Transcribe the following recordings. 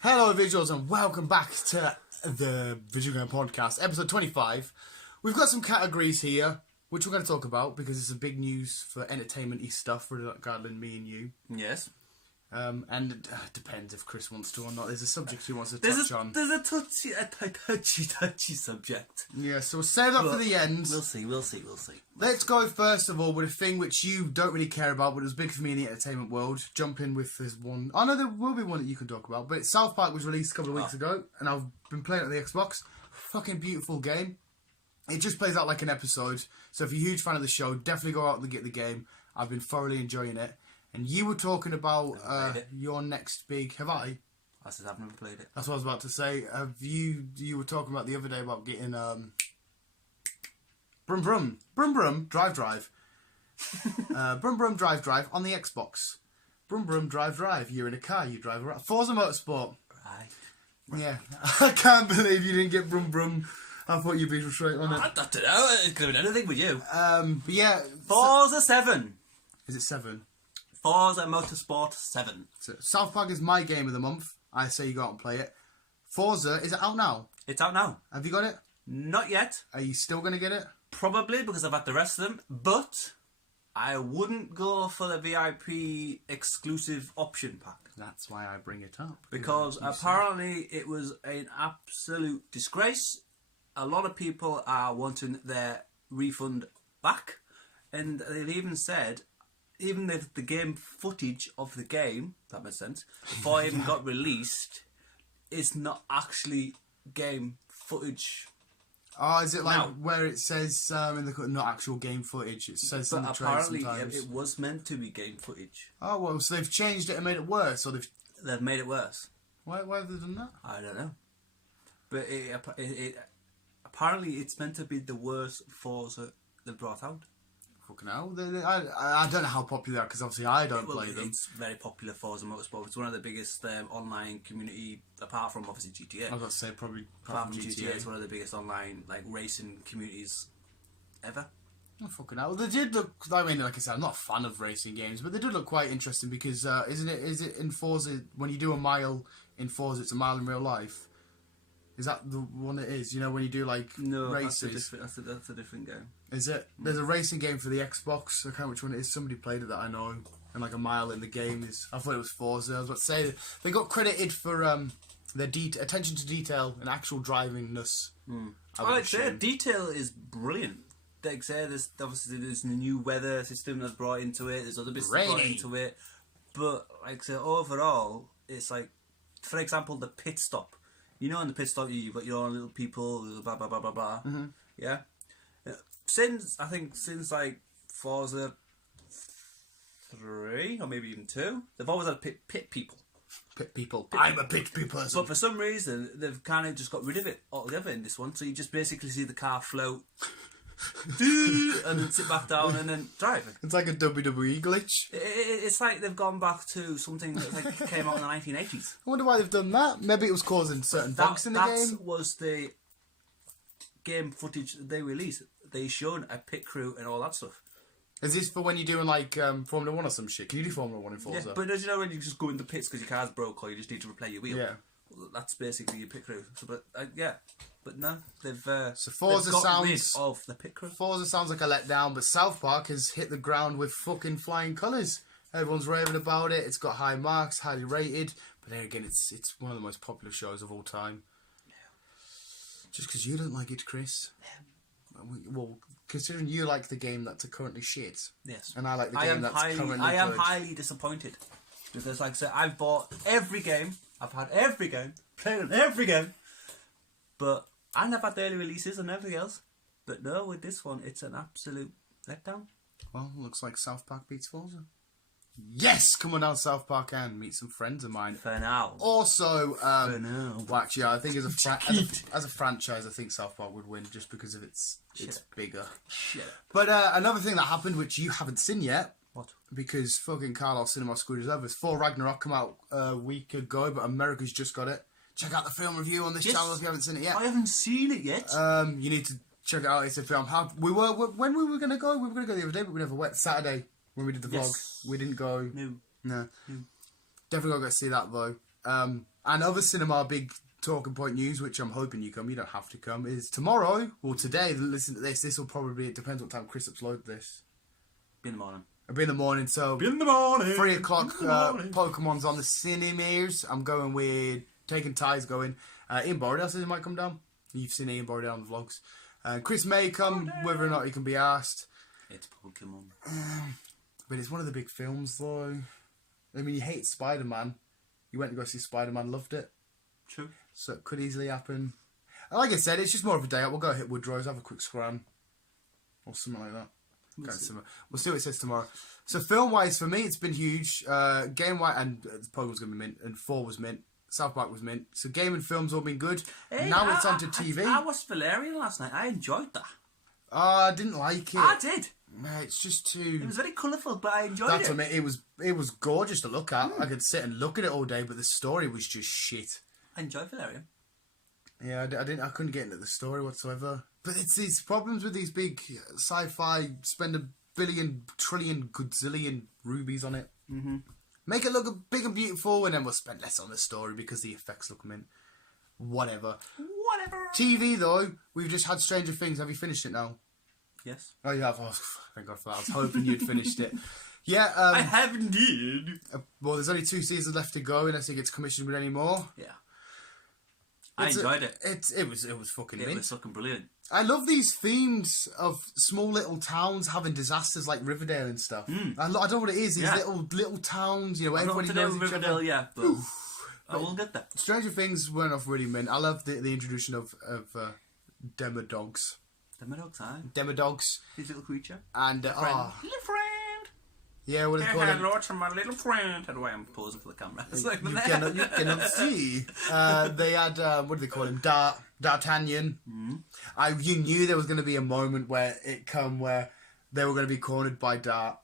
Hello, visuals, and welcome back to the Video Game Podcast, episode 25. We've got some categories here, which we're going to talk about because it's a big news for entertainment-y stuff regarding me and you. Yes. And it depends if Chris wants to or not. There's a subject he wants to touch on. There's a touchy subject. Yeah, so we'll save that for the end. We'll see. Let's go first of all with a thing which you don't really care about, but it was big for me in the entertainment world. Jump in with this one. I know there will be one that you can talk about, but South Park was released a couple of weeks ago, and I've been playing it on the Xbox. Fucking beautiful game. It just plays out like an episode, so if you're a huge fan of the show, definitely go out and get the game. I've been thoroughly enjoying it. And you were talking about your next big... Have I? I said I've never played it. That's what I was about to say. You were talking about the other day about getting... Brum Brum. Brum Brum. Drive Drive. Brum Brum Drive Drive on the Xbox. Brum Brum Drive Drive. You're in a car. You drive around. Forza Motorsport. Right. Yeah. I can't believe you didn't get Brum Brum. I thought you'd be straight on it. I don't know. It could have been anything with you. But yeah. Forza 7. Is it 7? Forza Motorsport 7. So South Park is my game of the month. I say you go out and play it. Forza, is it out now? It's out now. Have you got it? Not yet. Are you still going to get it? Probably, because I've had the rest of them. But I wouldn't go for the VIP exclusive option pack. That's why I bring it up. Because apparently it was an absolute disgrace. A lot of people are wanting their refund back. And they've even said... Even if the game footage of the game, that makes sense, before it even got released, it's not actually game footage. Oh, is it like where it says in the not actual game footage? It says in the trailer sometimes. But apparently it was meant to be game footage. Oh well, so they've changed it and made it worse, or they've made it worse. Why have they done that? I don't know. But it apparently it's meant to be the worst Forza they brought out. Fucking hell. I don't know how popular they are because obviously I don't play them. It's very popular, Forza Motorsport. It's one of the biggest online community, apart from obviously GTA. I was about to say probably apart from GTA. It's one of the biggest online racing communities ever. Oh, fucking hell. They did look, I mean, like I said, I'm not a fan of racing games, but they did look quite interesting because is it in Forza, when you do a mile in Forza, it's a mile in real life? Is that the one it is? You know, when you do races? That's a different game. Is it? There's a racing game for the Xbox. I can't remember which one it is. Somebody played it that I know. And a mile in the game is... I thought it was Forza. I was about to say, they got credited for their attention to detail and actual drivingness. I'd say detail is brilliant. Like say, there's the new weather system that's brought into it. There's other bits brought into it. But overall, it's like, for example, the pit stop. You know, in the pit stop, you've got your own little people, blah, blah, blah, blah, blah. Mm-hmm. Yeah? Since Forza 3, or maybe even 2, they've always had pit people. Pit people. I'm a pit people person. But for some reason, they've kind of just got rid of it altogether in this one. So you just basically see the car float, and then sit back down and then drive. It's like a WWE glitch. It's like they've gone back to something that came out in the 1980s. I wonder why they've done that. Maybe it was causing certain bugs in the game. That was the game footage they released. They showed a pit crew and all that stuff. Is this for when you're doing Formula 1 or some shit? Can you do Formula 1 in Forza? Yeah, but don't you know when you just go in the pits because your car's broke or you just need to replay your wheel? Yeah. That's basically your pit crew. So, but no, they've so Forza they've got sounds rid of the pit crew. Forza sounds like a letdown, but South Park has hit the ground with fucking flying colours. Everyone's raving about it. It's got high marks, highly rated. But then again, it's one of the most popular shows of all time. Yeah. Just because you don't like it, Chris. Yeah. Well, considering you like the game that's currently shit. Yes. And I like the game that's currently good. I am highly disappointed because, like I said, I've bought every game. I've had every game, played on every game, but I never had daily releases and everything else. But no, with this one, it's an absolute letdown. Well, looks like South Park beats Forza. Yes! Come on down to South Park and meet some friends of mine. For now. Also, for now. Well, actually, I think as a franchise, I think South Park would win just because of it's bigger. Shit. But another thing that happened, which you haven't seen yet, what? Because fucking Carlos Cinema screwed us over, is Thor Ragnarok come out a week ago, but America's just got it. Check out the film review on this channel if you haven't seen it yet. I haven't seen it yet. You need to check it out. It's a film. When we were going to go? We were going to go the other day, but we never went. Saturday when we did the vlog. We didn't go. No. Definitely got to see that though. And other cinema big talking point news, which I'm hoping you come. You don't have to come. Is tomorrow or today? Listen to this. This will probably. It depends what time Chris uploads this. Be in the morning. It'll be in the morning. So Be in the morning. 3 o'clock. Pokemon's on the cinemas. I'm going with taking Ty's going. Ian Borrell says he might come down. You've seen Ian Borrell on the vlogs. Chris may come, whether or not he can be asked. It's Pokemon. But it's one of the big films, though. I mean, you hate Spider-Man. You went to go see Spider-Man, loved it. True. So it could easily happen. And like I said, it's just more of a day out. We'll go hit Woodrow's, have a quick scram. Or something like that. We'll see what it says tomorrow. So film-wise, for me, it's been huge. Game-wise, and Pokemon's going to be mint, and 4 was mint. South Park was mint. So game and film's all been good. Hey, now it's onto TV. I watched Valerian last night. I enjoyed that. I didn't like it. I did. It's just too... It was very colourful, but I enjoyed That's it. what I mean. It was gorgeous to look at. I could sit and look at it all day, but the story was just shit. I enjoyed Valerian. Yeah, I couldn't get into the story whatsoever. But it's these problems with these big sci-fi, spend $1 billion, trillion, gazillion rubies on it. Mm-hmm. Make it look big and beautiful, and then we'll spend less on the story because the effects look mint. Whatever. TV, though, we've just had Stranger Things. Have you finished it now? Yes. Oh, you have? Oh, thank God for that. I was hoping you'd finished it. Yeah. I have indeed. Well, there's only 2 seasons left to go unless it gets commissioned with any more. Yeah. I enjoyed it. It was fucking mint. It was fucking brilliant. I love these themes of small little towns having disasters like Riverdale and stuff. I don't know what it is. These little towns, you know, everybody knows each Riverdale, other. yeah, but I will get that. Stranger Things weren't off really mint. I love the introduction of Demodogs. Demodogs, aye. Demodogs. His little creature. And little friend. Yeah, what do they call it? Hello to my little friend. How do I am posing for the camera? It's like You cannot see. They had what do they call him? D'Artagnan. You knew there was going to be a moment where they were going to be cornered by Dart,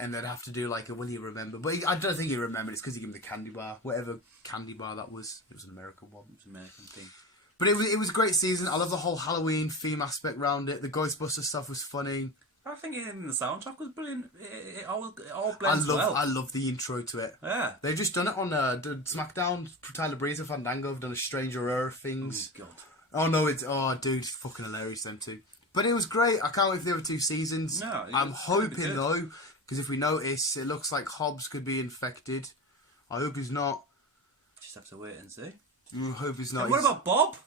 and they'd have to do like a "Will you remember?" But I don't think he remembered. It's because he gave him the candy bar, whatever candy bar that was. It was an American one. It was an American thing. But it was a great season. I love the whole Halloween theme aspect around it. The Ghostbusters stuff was funny. I think even the soundtrack was brilliant. It all blends well. I love the intro to it. Yeah. They've just done it on SmackDown. Tyler Breeze and Fandango have done a Stranger Era things. Oh, God. Oh, no, dude, it's fucking hilarious, them two. But it was great. I can't wait for the other 2 seasons. No, I'm hoping, though, because if we notice, it looks like Hobbs could be infected. I hope he's not. Just have to wait and see. I hope he's not. And what about Bob?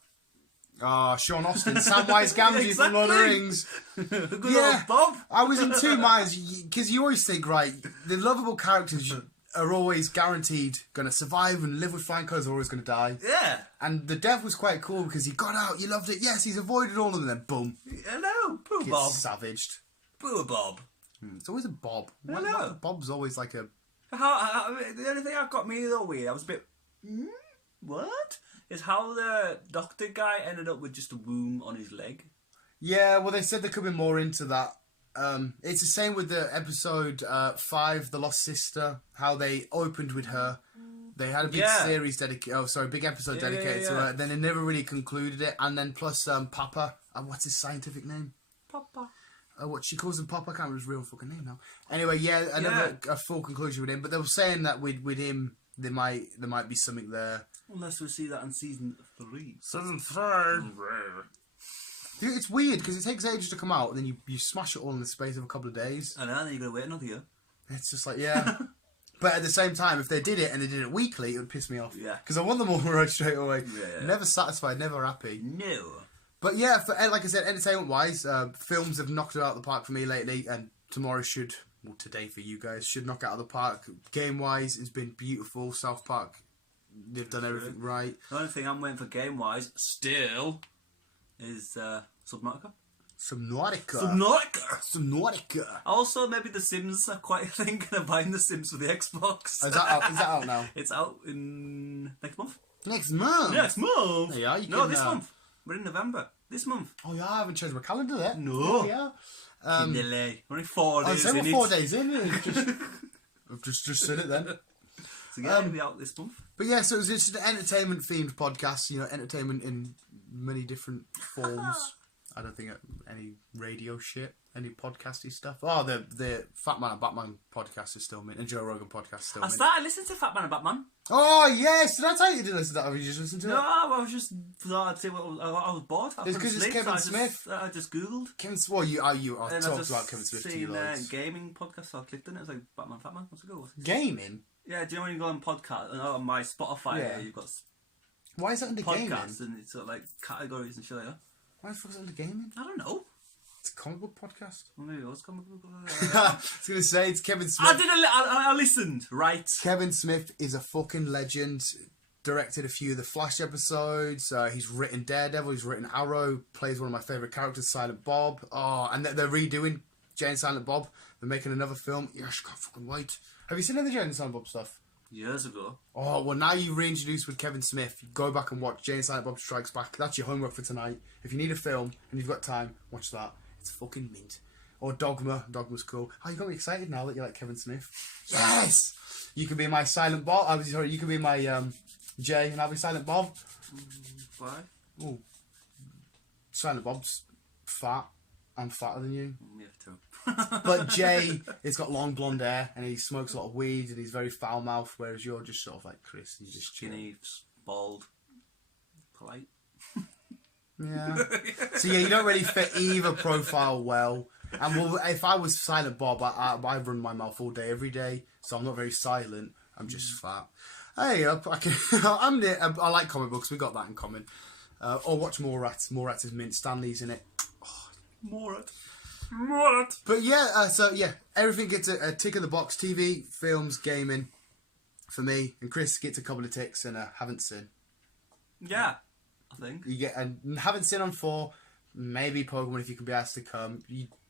Sean Austin, Samwise Gamgee from Lord of the Rings. Good old Bob. I was in 2 minds, because you always think, right, the lovable characters are always guaranteed going to survive and live with flying colours, are always going to die. Yeah. And the death was quite cool because he got out, you loved it, yes, he's avoided all of them, then boom. Hello, poor Gets Bob. savaged. Poor Bob. It's always a Bob. Hello. Bob's always like a... The only thing that got me though weird, I was a bit... what? Is how the doctor guy ended up with just a wound on his leg. Yeah, well, they said there could be more into that. It's the same with the episode 5, The Lost Sister, how they opened with her. They had a big series big episode dedicated to her. Then they never really concluded it. And then plus Papa, what's his scientific name? Papa. What she calls him Papa, I can't remember his real fucking name now. Anyway, a full conclusion with him. But they were saying that with him, there might be something there. Unless we see that in season 3. Season 3. Dude, it's weird because it takes ages to come out, and then you smash it all in the space of a couple of days. And then you're going to wait another year. It's just like, yeah. But at the same time, if they did it and they did it weekly, it would piss me off. Yeah. Because I want them all right straight away. Yeah. Never satisfied, never happy. No. But yeah, like I said, entertainment-wise, films have knocked it out of the park for me lately, and today for you guys, should knock it out of the park. Game-wise, it's been beautiful. South Park, they've done everything right. The only thing I'm waiting for game-wise, still, is Subnautica. Subnautica. Also, maybe The Sims. I'm quite thinking of buying The Sims for the Xbox. Is that out now? It's out in next month. Next month? Next month? Yeah, this month. We're in November. This month. Oh yeah, I haven't changed my calendar yet. No. Oh, yeah. Delay. Only 4 days in. We're 4 days in. I've just said it then. So yeah, it'll be out this month. But yeah, so it's just an entertainment themed podcast, you know, entertainment in many different forms. I don't think any radio shit, any podcasty stuff. Oh, the Fat Man and Batman podcast is still mint, and Joe Rogan podcast is still mint. I started listening to Fat Man and Batman. Oh yes, did I tell you you did listen to that? Or you just listened to it? No, I was just thought I'd say I was bored. It's because it's Kevin Smith. I just googled. Kevin Smith. Well, you talked about Kevin Smith to you seen loads. gaming podcast, so I clicked on it. It was like Batman, Fat Man. What's it called? Gaming. Yeah, do you know when you go on podcast and on my Spotify, Yeah. you've got Why is that under gaming? podcasts and it's sort of like categories and shit like that. Why the fuck is it under gaming? I don't know. It's a comic book podcast. Well, maybe it was comic book. I was going to say, it's Kevin Smith. I listened, right? Kevin Smith is a fucking legend. Directed a few of the Flash episodes. He's written Daredevil. He's written Arrow. Plays one of my favourite characters, Silent Bob. Oh, and they're redoing Jay and Silent Bob. They're making another film. Yeah, I can't fucking wait. Have you seen any of the Jay and Silent Bob stuff? Years ago. Oh, well, now you reintroduced with Kevin Smith. You go back and watch Jay and Silent Bob Strikes Back. That's your homework for tonight. If you need a film and you've got time, watch that. It's fucking mint. Or Dogma. Dogma's cool. Oh, you got me excited now that you like Kevin Smith. Yes! You can be my Silent Bob. Sorry, you can be my Jay and I'll be Silent Bob. Why? Oh, Silent Bob's fat. I'm fatter than you. Yeah, too. But Jay has got long blonde hair and he smokes a lot of weed and he's very foul mouthed, whereas you're just sort of like Chris. He's just skinny, bald, polite. Yeah. So yeah, you don't really fit either profile well. And well, if I was Silent Bob, I run my mouth all day, every day. So I'm not very silent. I'm just fat. Hey, I like comic books. We got that in common. Or watch Mallrats. Mallrats is mint. Stanley's in it. Oh, Mallrat. But yeah, everything gets a tick in the box. TV, films, gaming. For me, and Chris gets a couple of ticks and haven't seen. Yeah. I think you get and haven't seen on 4. Maybe Pokemon if you can be asked to come.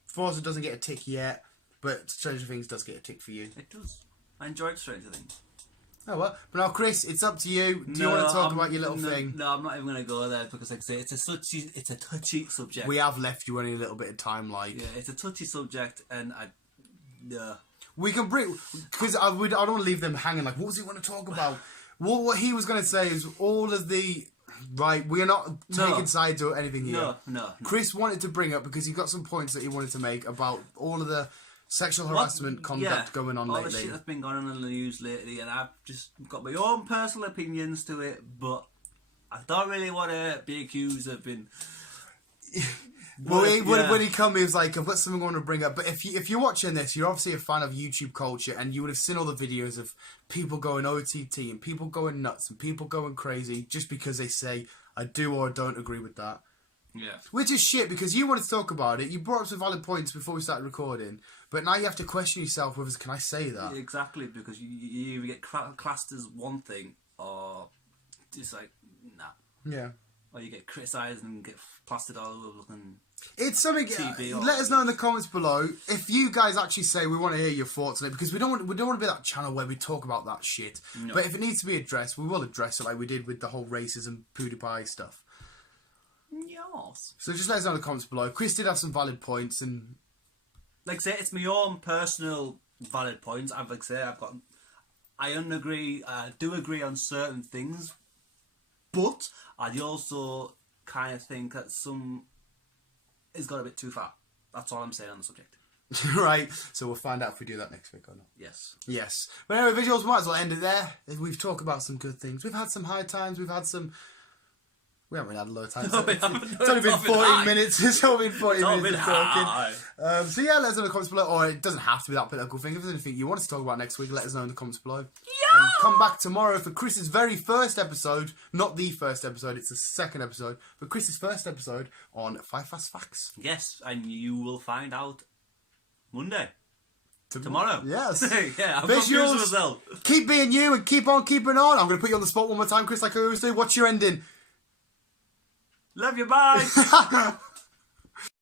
Forza doesn't get a tick yet, but Stranger Things does get a tick for you. It does. I enjoyed Stranger Things. Oh well, but now Chris, it's up to you. Do you want to talk about your little thing? No, I'm not even going to go there because, like I say, it's a touchy subject. We have left you only a little bit of time, like yeah, it's a touchy subject, and we can bring because I don't want to leave them hanging. Like, what was he want to talk about? What he was going to say is all of the. Right, we are not taking sides or anything here. No. Chris wanted to bring up because he got some points that he wanted to make about all of the sexual harassment conduct going on lately. All the shit that's been going on in the news lately, and I've just got my own personal opinions to it, but I don't really want to be accused of being. Well, when he come, he was like, "I've got something I want to bring up." But if you're watching this, you're obviously a fan of YouTube culture, and you would have seen all the videos of people going OTT and people going nuts and people going crazy just because they say, "I do or don't agree with that." Yeah. Which is shit because you wanted to talk about it. You brought up some valid points before we started recording, but now you have to question yourself whether can I say that? Exactly, because you either get classed as one thing or just like nah. Yeah. Or you get criticised and get plastered all over looking. It's something. Let us know in the comments below if you guys actually say we want to hear your thoughts on it because we don't want to be that channel where we talk about that shit. No. But if it needs to be addressed, we will address it like we did with the whole racism PewDiePie stuff. Yes. So just let us know in the comments below. Chris did have some valid points, and like I say, it's my own personal valid points. I do agree on certain things, but I also kind of think that some has got a bit too far. That's all I'm saying on the subject. Right, so we'll find out if we do that next week or not. Yes. But anyway, visuals, we might as well end it there. We've talked about some good things. We've had some high times. We haven't really had a low time. It's only been 14 minutes. It's only been 40 minutes of talking. So yeah, let us know in the comments below. Or it doesn't have to be that political thing. If there's anything you want us to talk about next week, let us know in the comments below. Yeah! And come back tomorrow for Chris's very first episode. Not the first episode, it's the second episode. But Chris's first episode on 5 Fast Facts. Yes, and you will find out Monday. Tomorrow. Yes. Yeah, I'm confused myself. Keep being you and keep on keeping on. I'm going to put you on the spot one more time, Chris, like I always do. What's your ending? Love you, bye!